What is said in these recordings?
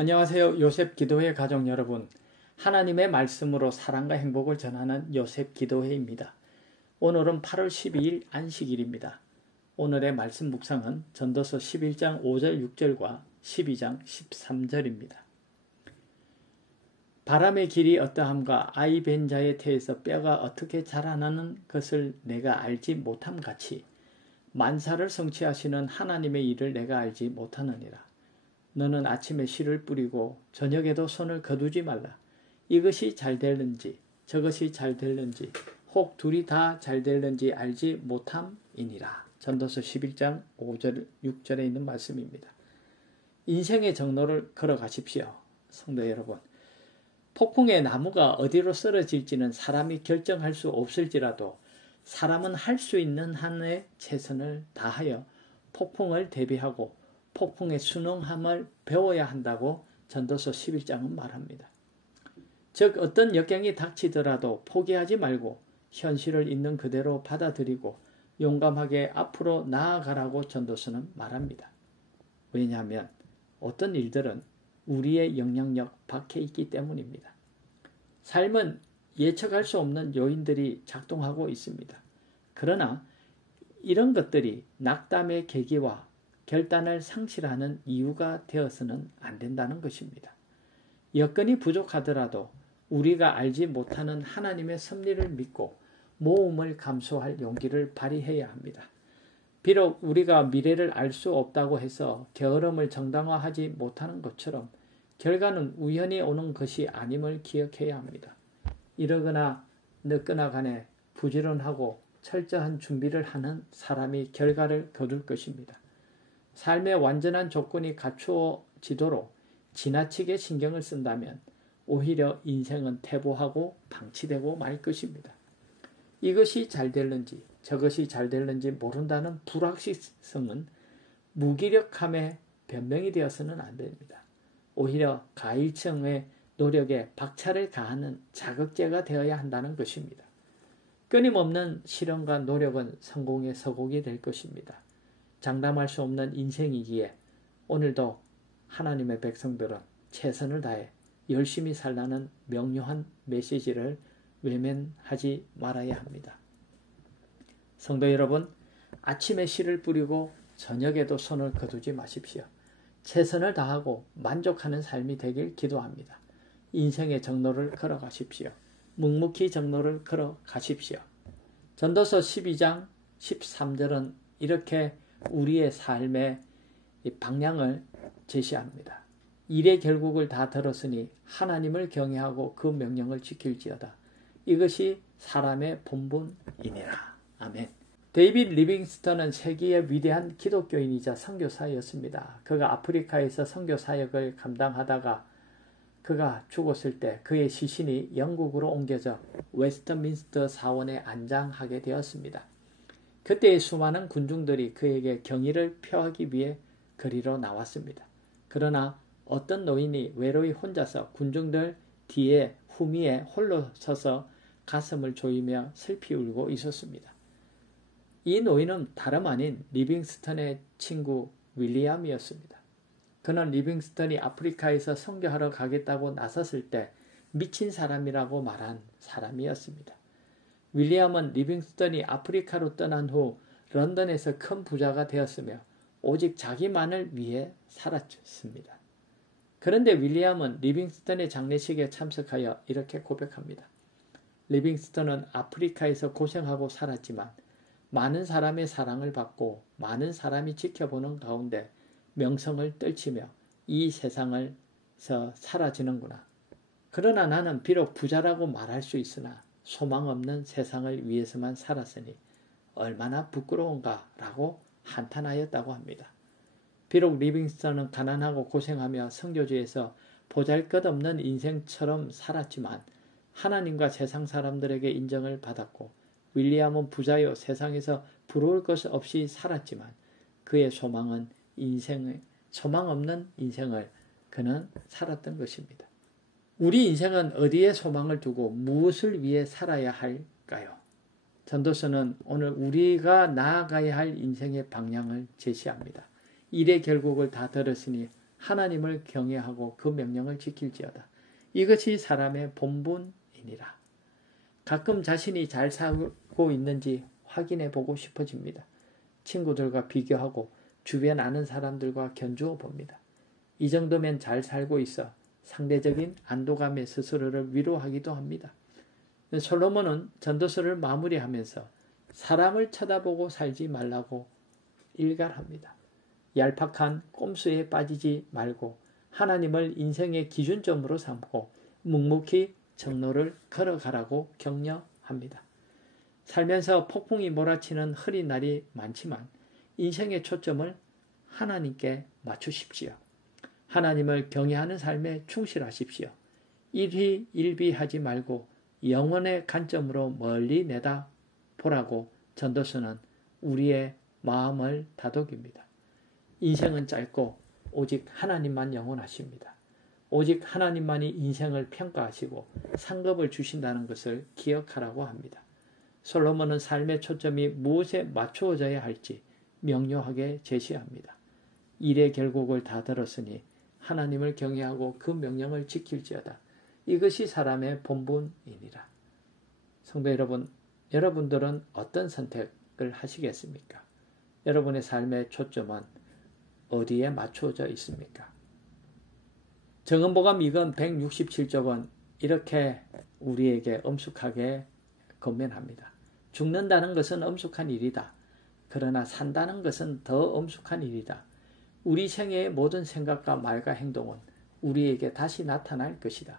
안녕하세요. 요셉 기도회 가족 여러분. 하나님의 말씀으로 사랑과 행복을 전하는 요셉 기도회입니다. 오늘은 8월 12일 안식일입니다. 오늘의 말씀 묵상은 전도서 11장 5절 6절과 12장 13절입니다. 바람의 길이 어떠함과 아이 벤 자의 태에서 뼈가 어떻게 자라나는 것을 내가 알지 못함 같이 만사를 성취하시는 하나님의 일을 내가 알지 못하느니라. 너는 아침에 씨를 뿌리고 저녁에도 손을 거두지 말라. 이것이 잘 될는지 저것이 잘 될는지 혹 둘이 다 잘 될는지 알지 못함이니라. 전도서 11장 5절 6절에 있는 말씀입니다. 인생의 정로를 걸어가십시오. 성도 여러분. 폭풍의 나무가 어디로 쓰러질지는 사람이 결정할 수 없을지라도 사람은 할 수 있는 한의 최선을 다하여 폭풍을 대비하고 폭풍의 순응함을 배워야 한다고 전도서 11장은 말합니다. 즉 어떤 역경이 닥치더라도 포기하지 말고 현실을 있는 그대로 받아들이고 용감하게 앞으로 나아가라고 전도서는 말합니다. 왜냐하면 어떤 일들은 우리의 영향력 밖에 있기 때문입니다. 삶은 예측할 수 없는 요인들이 작동하고 있습니다. 그러나 이런 것들이 낙담의 계기와 결단을 상실하는 이유가 되어서는 안 된다는 것입니다. 여건이 부족하더라도 우리가 알지 못하는 하나님의 섭리를 믿고 모험을 감수할 용기를 발휘해야 합니다. 비록 우리가 미래를 알 수 없다고 해서 게으름을 정당화하지 못하는 것처럼 결과는 우연히 오는 것이 아님을 기억해야 합니다. 이러거나 늦거나 간에 부지런하고 철저한 준비를 하는 사람이 결과를 거둘 것입니다. 삶의 완전한 조건이 갖추어지도록 지나치게 신경을 쓴다면 오히려 인생은 퇴보하고 방치되고 말 것입니다. 이것이 잘 될는지 저것이 잘 될는지 모른다는 불확실성은 무기력함의 변명이 되어서는 안 됩니다. 오히려 가일성의 노력에 박차를 가하는 자극제가 되어야 한다는 것입니다. 끊임없는 실험과 노력은 성공의 서곡이 될 것입니다. 장담할 수 없는 인생이기에 오늘도 하나님의 백성들은 최선을 다해 열심히 살라는 명료한 메시지를 외면하지 말아야 합니다. 성도 여러분, 아침에 씨를 뿌리고 저녁에도 손을 거두지 마십시오. 최선을 다하고 만족하는 삶이 되길 기도합니다. 인생의 정로를 걸어가십시오. 묵묵히 정로를 걸어가십시오. 전도서 12장 13절은 이렇게 우리의 삶의 방향을 제시합니다. 일의 결국을 다 들었으니 하나님을 경외하고 그 명령을 지킬지어다. 이것이 사람의 본분이니라. 아멘. 데이빗 리빙스턴은 세계의 위대한 기독교인이자 선교사였습니다. 그가 아프리카에서 선교 사역을 감당하다가 그가 죽었을 때 그의 시신이 영국으로 옮겨져 웨스트민스터 사원에 안장하게 되었습니다. 그때의 수많은 군중들이 그에게 경의를 표하기 위해 거리로 나왔습니다. 그러나 어떤 노인이 외로이 혼자서 군중들 뒤에 후미에 홀로 서서 가슴을 조이며 슬피 울고 있었습니다. 이 노인은 다름 아닌 리빙스턴의 친구 윌리엄이었습니다. 그는 리빙스턴이 아프리카에서 선교하러 가겠다고 나섰을 때 미친 사람이라고 말한 사람이었습니다. 윌리엄은 리빙스턴이 아프리카로 떠난 후 런던에서 큰 부자가 되었으며 오직 자기만을 위해 살았습니다. 그런데 윌리엄은 리빙스턴의 장례식에 참석하여 이렇게 고백합니다. 리빙스턴은 아프리카에서 고생하고 살았지만 많은 사람의 사랑을 받고 많은 사람이 지켜보는 가운데 명성을 떨치며 이 세상에서 사라지는구나. 그러나 나는 비록 부자라고 말할 수 있으나 소망 없는 세상을 위해서만 살았으니 얼마나 부끄러운가 라고 한탄하였다고 합니다. 비록 리빙스턴은 가난하고 고생하며 선교지에서 보잘것없는 인생처럼 살았지만 하나님과 세상 사람들에게 인정을 받았고 윌리엄은 부자요 세상에서 부러울 것 없이 살았지만 그의 소망은 소망 없는 인생을 그는 살았던 것입니다. 우리 인생은 어디에 소망을 두고 무엇을 위해 살아야 할까요? 전도서는 오늘 우리가 나아가야 할 인생의 방향을 제시합니다. 일의 결국을 다 들었으니 하나님을 경외하고 그 명령을 지킬지어다. 이것이 사람의 본분이니라. 가끔 자신이 잘 살고 있는지 확인해 보고 싶어집니다. 친구들과 비교하고 주변 아는 사람들과 견주어 봅니다. 이 정도면 잘 살고 있어 상대적인 안도감에 스스로를 위로하기도 합니다. 솔로몬은 전도서를 마무리하면서 사람을 쳐다보고 살지 말라고 일갈합니다. 얄팍한 꼼수에 빠지지 말고 하나님을 인생의 기준점으로 삼고 묵묵히 정로를 걸어가라고 격려합니다. 살면서 폭풍이 몰아치는 흐린 날이 많지만 인생의 초점을 하나님께 맞추십시오. 하나님을 경외하는 삶에 충실하십시오. 일희일비하지 말고 영원의 관점으로 멀리 내다보라고 전도서는 우리의 마음을 다독입니다. 인생은 짧고 오직 하나님만 영원하십니다. 오직 하나님만이 인생을 평가하시고 상급을 주신다는 것을 기억하라고 합니다. 솔로몬은 삶의 초점이 무엇에 맞추어져야 할지 명료하게 제시합니다. 일의 결국을 다 들었으니 하나님을 경외하고 그 명령을 지킬지어다. 이것이 사람의 본분이니라. 성도 여러분, 여러분들은 어떤 선택을 하시겠습니까? 여러분의 삶의 초점은 어디에 맞추어져 있습니까? 정은보감 2권 167쪽은 이렇게 우리에게 엄숙하게 권면합니다. 죽는다는 것은 엄숙한 일이다. 그러나 산다는 것은 더 엄숙한 일이다. 우리 생애의 모든 생각과 말과 행동은 우리에게 다시 나타날 것이다.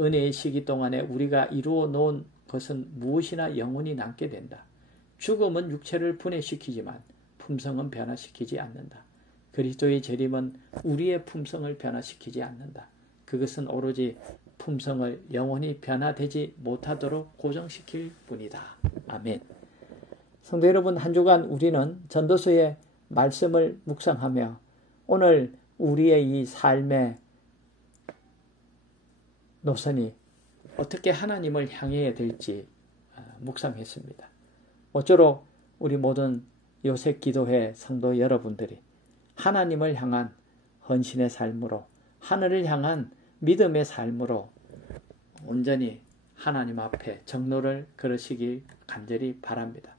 은혜의 시기 동안에 우리가 이루어 놓은 것은 무엇이나 영원히 남게 된다. 죽음은 육체를 분해시키지만 품성은 변화시키지 않는다. 그리스도의 재림은 우리의 품성을 변화시키지 않는다. 그것은 오로지 품성을 영원히 변화되지 못하도록 고정시킬 뿐이다. 아멘. 성도 여러분, 한 주간 우리는 전도서의 말씀을 묵상하며 오늘 우리의 이 삶의 노선이 어떻게 하나님을 향해야 될지 묵상했습니다. 모쪼록 우리 모든 요셉 기도회 성도 여러분들이 하나님을 향한 헌신의 삶으로, 하늘을 향한 믿음의 삶으로 온전히 하나님 앞에 정로를 걸으시길 간절히 바랍니다.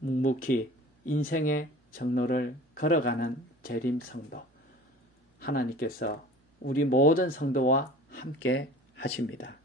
묵묵히 인생의 정로를 걸어가는 재림 성도, 하나님께서 우리 모든 성도와 함께 하십니다.